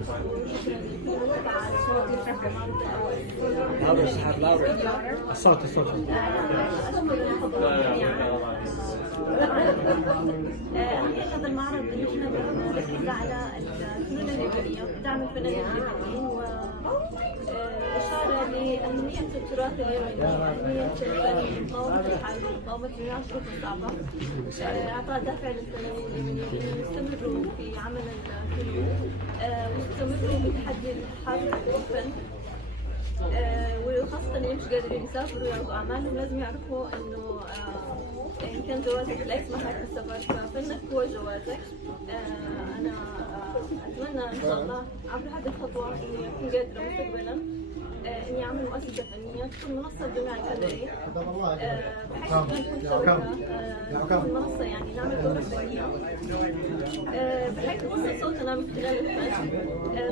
المنصوري، شكرا لكل تبع الصوت معرض الاول. الصوت اشكر حضوركم جميعا. أهمية هذا المعرض إن إحنا بنركز على الفنون اللبنانية، دعم الفنانين اللبنانيين، وإشارة لأهمية التراث اليمني، أهمية الفن، مقاومة الحرب، مقاومة جميع الظروف الصعبة، إعطاء دافع للفنانين اليمنيين إنهم يستمروا في عمل الفنون ويستمروا بتحدي الحرب والفن. وخاصة اللي مش قادرين يسافروا يعرضوا أعمالهم لازم يعرفوا إنه إن كان جوازك لا يسمح لك بالسفر ففنك هو جوازك. أنا أتمنى إن شاء الله عبر هذه الخطوة إني أكون قادرة مستقبلا إني أعمل مؤسسة فنية تكون منصة لجميع الفنانين، بحيث تكون شبكة منصة يعني نعمل دورة فنية بحيث نوصل صوتنا من خلال الفن.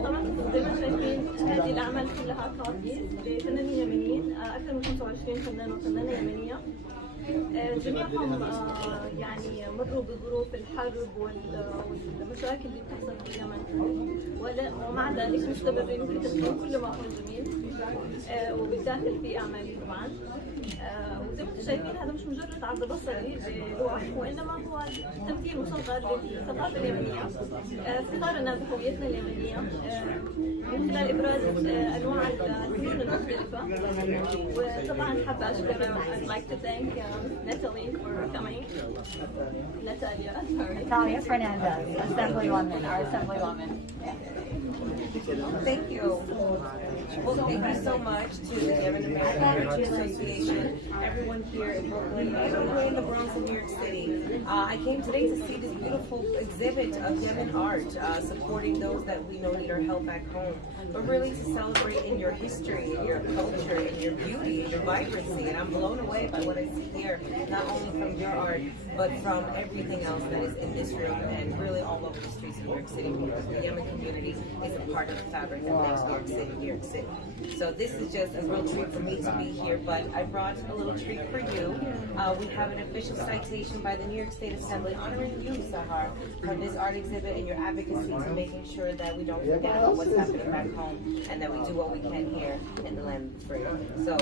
طبعا زي ما شايفين هذه الأعمال كلها كوبيز لفنانين يمنيين، أكثر من 25 فنان وفنانة يمنية، جميعهم يعني مروا بظروف الحرب والمشاكل اللي بتحصل في اليمن، ومع ذلك مستمرين في تقديم كل ما هو جميل وبالداخل في أعمالهم طبعا. وزي ما انتم شايفين هذا مش مجرد عرض بصري للوح، وإنما هو تمثيل مصغر للثقافة اليمنية، افتخارنا بهويتنا اليمنية من خلال إبراز أنواع الفنون المختلفة. وطبعا حابة أشكر I'd like to thank Natalie for coming. Natalia Fernandez, Assemblywoman, our Assemblywoman. Yeah. Thank you. Well, thank you so much to the Yemen American Heritage Association, everyone here in Brooklyn, everyone in the Bronx in New York City. I came today to see this beautiful exhibit of Yemen art, supporting those that we know need our help back home, but really to celebrate in your history, in your culture, in your beauty, in your vibrancy. And I'm blown away by what I see here, not only from your art, but from everything else that is in this room and really all over the streets of New York City, because the Yemen community is a part of the fabric that makes New York City, New York City. So this is just a real treat for me to be here, but I brought a little treat for you. We have an official citation by the New York State Assembly honoring you, Sahar, for this art exhibit and your advocacy to making sure that we don't forget about what's happening back home and that we do what we can here in the land of free. So,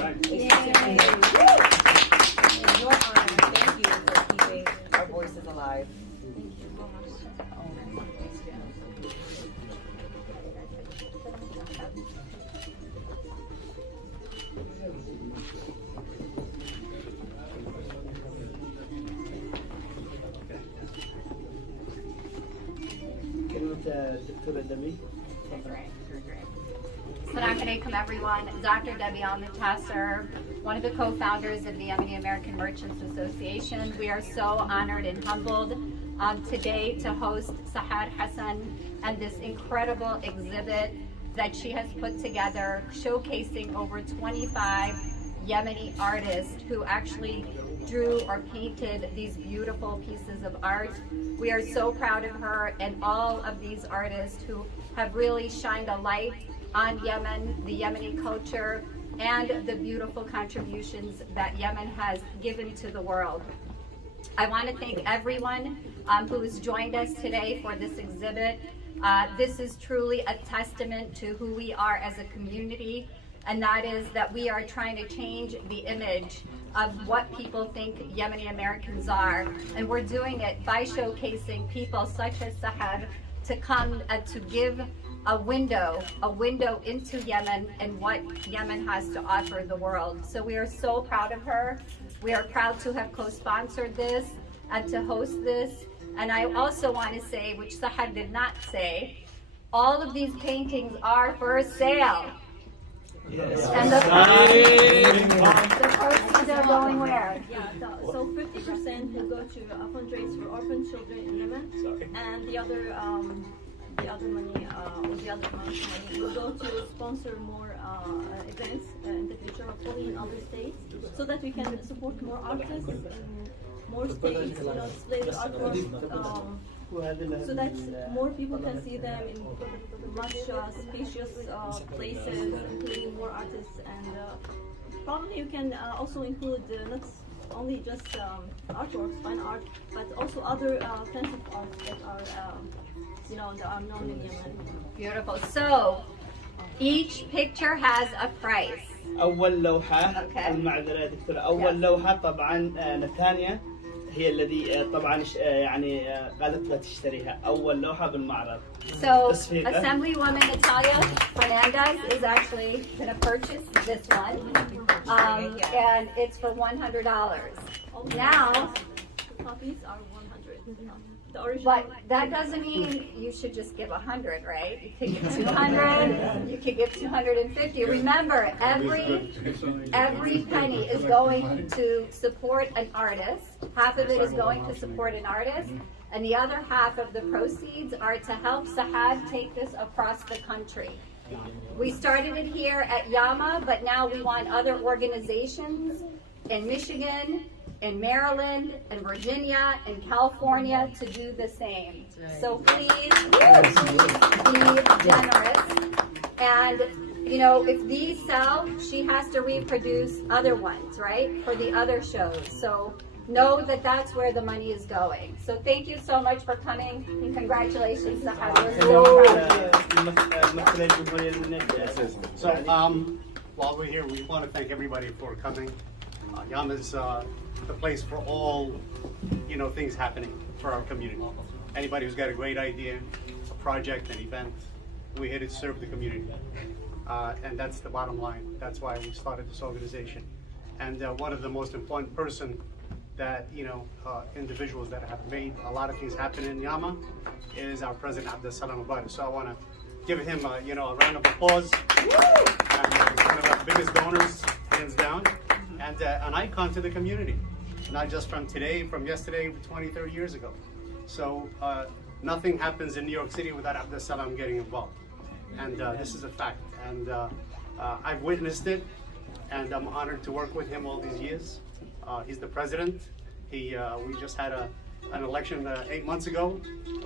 your honor, thank you for keeping our voices alive. Assalamu alaikum, everyone. Dr. Debbie Al-Mutasser, one of the co-founders of the Yemeni American Merchants Association. We are so honored and humbled today to host Sahar Hassan and this incredible exhibit that she has put together, showcasing over 25 Yemeni artists who actually drew or painted these beautiful pieces of art. We are so proud of her and all of these artists who have really shined a light on Yemen, the Yemeni culture, and the beautiful contributions that Yemen has given to the world. I want to thank everyone who has joined us today for this exhibit. This is truly a testament to who we are as a community, and that is that we are trying to change the image of what people think Yemeni Americans are. And we're doing it by showcasing people such as Sahar to come to give a window into Yemen and what Yemen has to offer the world. So we are so proud of her. We are proud to have co-sponsored this and to host this. And I also want to say, which Sahar did not say, all of these paintings are for sale. Yes. And the proceeds are going where? Yeah, so 50% will go to a fundraise for orphan children in Yemen, and the other money, or the other amount of money will go to sponsor more events in the future, hopefully in other states, so that we can support more artists in more states, display the artwork, so that more people can see them in much spacious places, including more artists. And probably you can also include not only just artworks, fine art, but also other kinds of art that are you know, that are known in Yemen. Beautiful. So each picture has a price. أول لوحة Okay. المعذرة يا دكتورة، أول لوحة طبعا نتانيا هي الذي طبعا يعني قالت لا تشتريها، أول لوحة بالمعرض. So تصفيقة. Assemblywoman Natalia Fernandez is actually going to purchase this one, and it's for $100. Now, The copies are 100. The original. but that doesn't mean you should just give 100, right? You could give 200, you could give 250. Remember, every penny is going to support an artist. Half of it is going to support an artist, and the other half of the proceeds are to help Sahad take this across the country. We started it here at Yama, but now we want other organizations in Michigan, in Maryland, in Virginia, in California to do the same. So please be generous. And, you know, if these sell, she has to reproduce other ones, right, for the other shows. So know that that's where the money is going. So thank you so much for coming, and congratulations, Sahad. We're so proud of you. So, while we're here, we want to thank everybody for coming. Yama is the place for all, you know, things happening for our community. Anybody who's got a great idea, a project, an event, we're here to serve the community. And that's the bottom line. That's why we started this organization. And one of the most important person that, you know, individuals that have made a lot of things happen in Yama is our president, Abdus-Salam Mubarak. So I want to give him, you know, a round of applause. And one of our biggest donors, hands down, and an icon to the community. Not just from today, from yesterday, 20, 30 years ago. So nothing happens in New York City without Abdus-Salam getting involved. And this is a fact. And I've witnessed it, and I'm honored to work with him all these years. He's the president. We just had an election 8 months ago.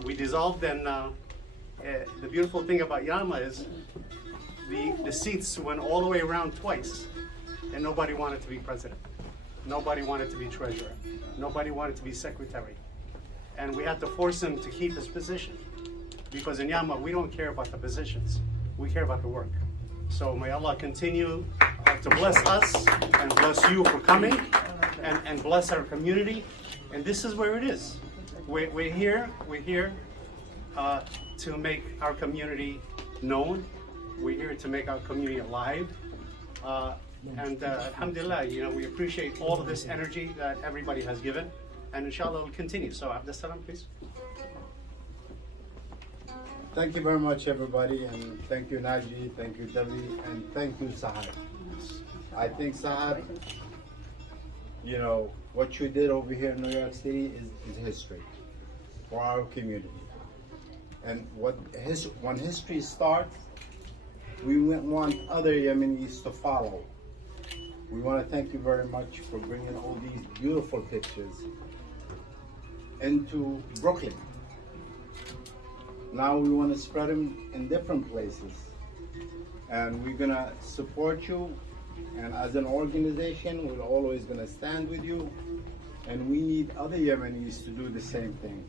We dissolved, and the beautiful thing about Yama is the seats went all the way around twice, and nobody wanted to be president. Nobody wanted to be treasurer. Nobody wanted to be secretary. And we had to force him to keep his position. Because in Yama, we don't care about the positions. We care about the work. So may Allah continue to bless us and bless you for coming and bless our community. And this is where it is. We're here to make our community known. We're here to make our community alive. And alhamdulillah, you know, we appreciate all of this energy that everybody has given, and inshallah it will continue. So Abdus-Salam, please. Thank you very much, everybody, and thank you, Naji, thank you, Debbie, and thank you, Sahad. I think, Sahad, you know, what you did over here in New York City is history for our community. And when history starts, we want other Yemenis to follow. We want to thank you very much for bringing all these beautiful pictures into Brooklyn. Now we want to spread them in different places. And we're going to support you. And as an organization, we're always going to stand with you. And we need other Yemenis to do the same thing.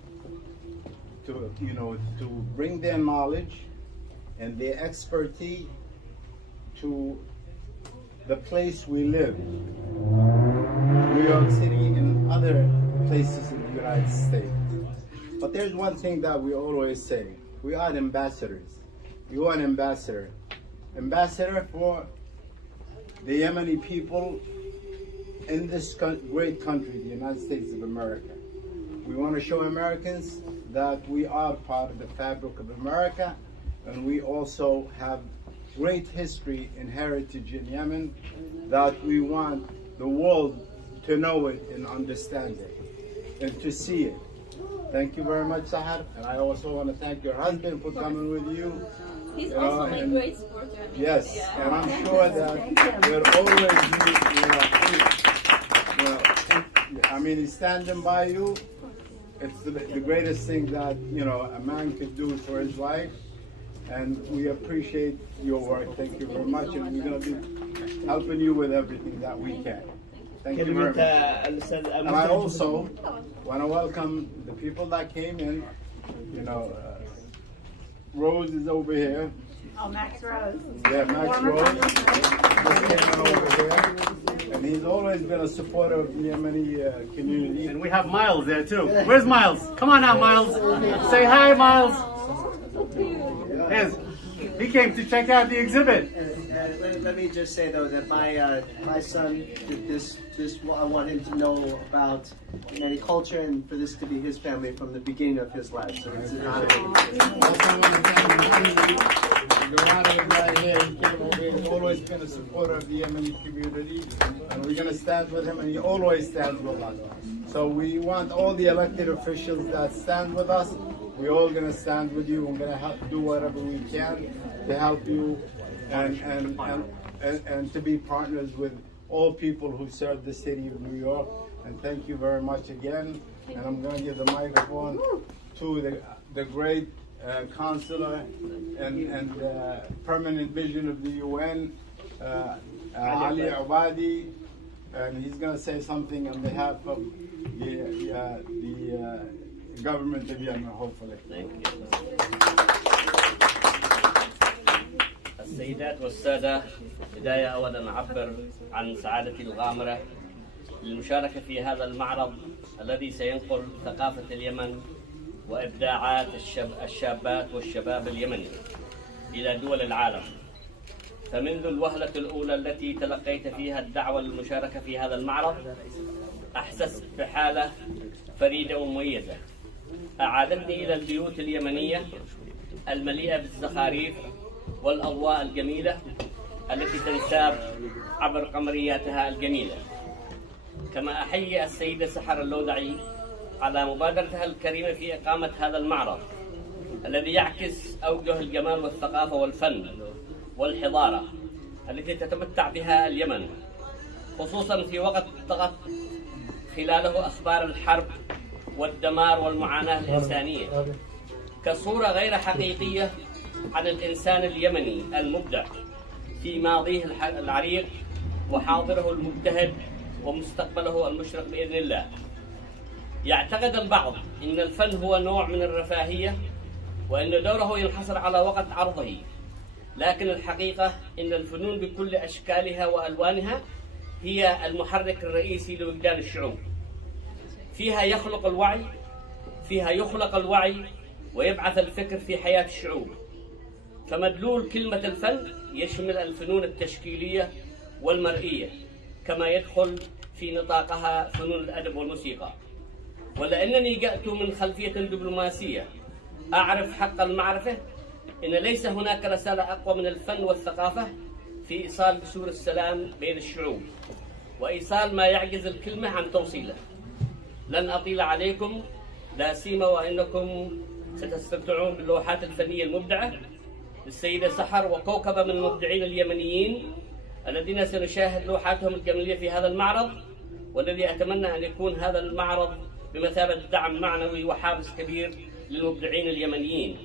To bring their knowledge and their expertise to the place we live, New York City and other places in the United States. But there's one thing that we always say: we are ambassadors. You are an ambassador for the Yemeni people in this great country, the United States of America. We want to show Americans that we are part of the fabric of America, and we also have great history and heritage in Yemen that we want the world to know it and understand it and to see it. Thank you very much, Sahar, and I also want to thank your husband for coming with you. He's also my great supporter. Yes, and I'm sure that we'll always be, he's standing by you. It's the greatest thing that, a man could do for his wife. And we appreciate your work. Thank you very much. And we're going to be helping you with everything that we can. Thank you very much. And I also want to welcome the people that came in, Rose is over here. Oh, Max Rose. Yeah, Max Rose just came over here. And he's always been a supporter of the Yemeni community. And we have Miles there too. Where's Miles? Come on out, Miles. Say hi, Miles. Yes. He came to check out the exhibit. Let me just say though that my son did this. I want him to know about Yemeni culture and for this to be his family from the beginning of his life. So it's an honor. He's always been a supporter of the Yemeni community, and we're going to stand with him, and he always stands with us. So we want all the elected officials that stand with us. We're all going to stand with you. We're going to do whatever we can to help you and to be partners with all people who serve the city of New York. And thank you very much again. And I'm going to give the microphone to the great Consular and Permanent Vision of the UN, Ali Abadi, and he's going to say something on behalf of the government of Yemen, hopefully. Thank you. السيدات والسادة، بداية أولا أعبر عن سعادتي الغامرة للمشاركة في هذا المعرض الذي سينقل ثقافة اليمن وإبداعات الشابات والشباب اليمني إلى دول العالم. فمنذ الوهلة الأولى التي تلقيت فيها الدعوة للمشاركة في هذا المعرض أحسست بحالة فريدة ومميزة أعادتني إلى البيوت اليمنية المليئة بالزخاريف والأضواء الجميلة التي تنساب عبر قمرياتها الجميلة. كما أحيي السيدة سحر اللوذعي على مبادرتها الكريمة في إقامة هذا المعرض الذي يعكس أوجه الجمال والثقافة والفن والحضارة التي تتمتع بها اليمن، خصوصا في وقت طغت خلاله أخبار الحرب والدمار والمعاناة الإنسانية كصورة غير حقيقية عن الإنسان اليمني المبدع في ماضيه العريق وحاضره المجتهد ومستقبله المشرق بإذن الله. يعتقد البعض أن الفن هو نوع من الرفاهية وأن دوره ينحصر على وقت عرضه، لكن الحقيقة أن الفنون بكل أشكالها وألوانها هي المحرك الرئيسي لوجدان الشعوب. فيها يخلق الوعي ويبعث الفكر في حياة الشعوب. فمدلول كلمة الفن يشمل الفنون التشكيلية والمرئية، كما يدخل في نطاقها فنون الأدب والموسيقى. ولأنني جئت من خلفية دبلوماسية أعرف حق المعرفة أن ليس هناك رسالة أقوى من الفن والثقافة في إيصال بثور السلام بين الشعوب وإيصال ما يعجز الكلمة عن توصيله. لن أطيل عليكم، لا سيما وإنكم ستستمتعون باللوحات الفنية المبدعة للسيدة سحر وكوكبة من المبدعين اليمنيين الذين سنشاهد لوحاتهم الجميلة في هذا المعرض، والذي أتمنى أن يكون هذا المعرض بمثابة دعم معنوي وحافز كبير للمبدعين اليمنيين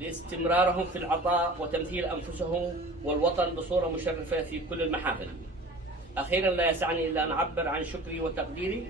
لاستمرارهم في العطاء وتمثيل أنفسهم والوطن بصورة مشرفة في كل المحافل. أخيرا لا يسعني إلا أن أعبر عن شكري وتقديري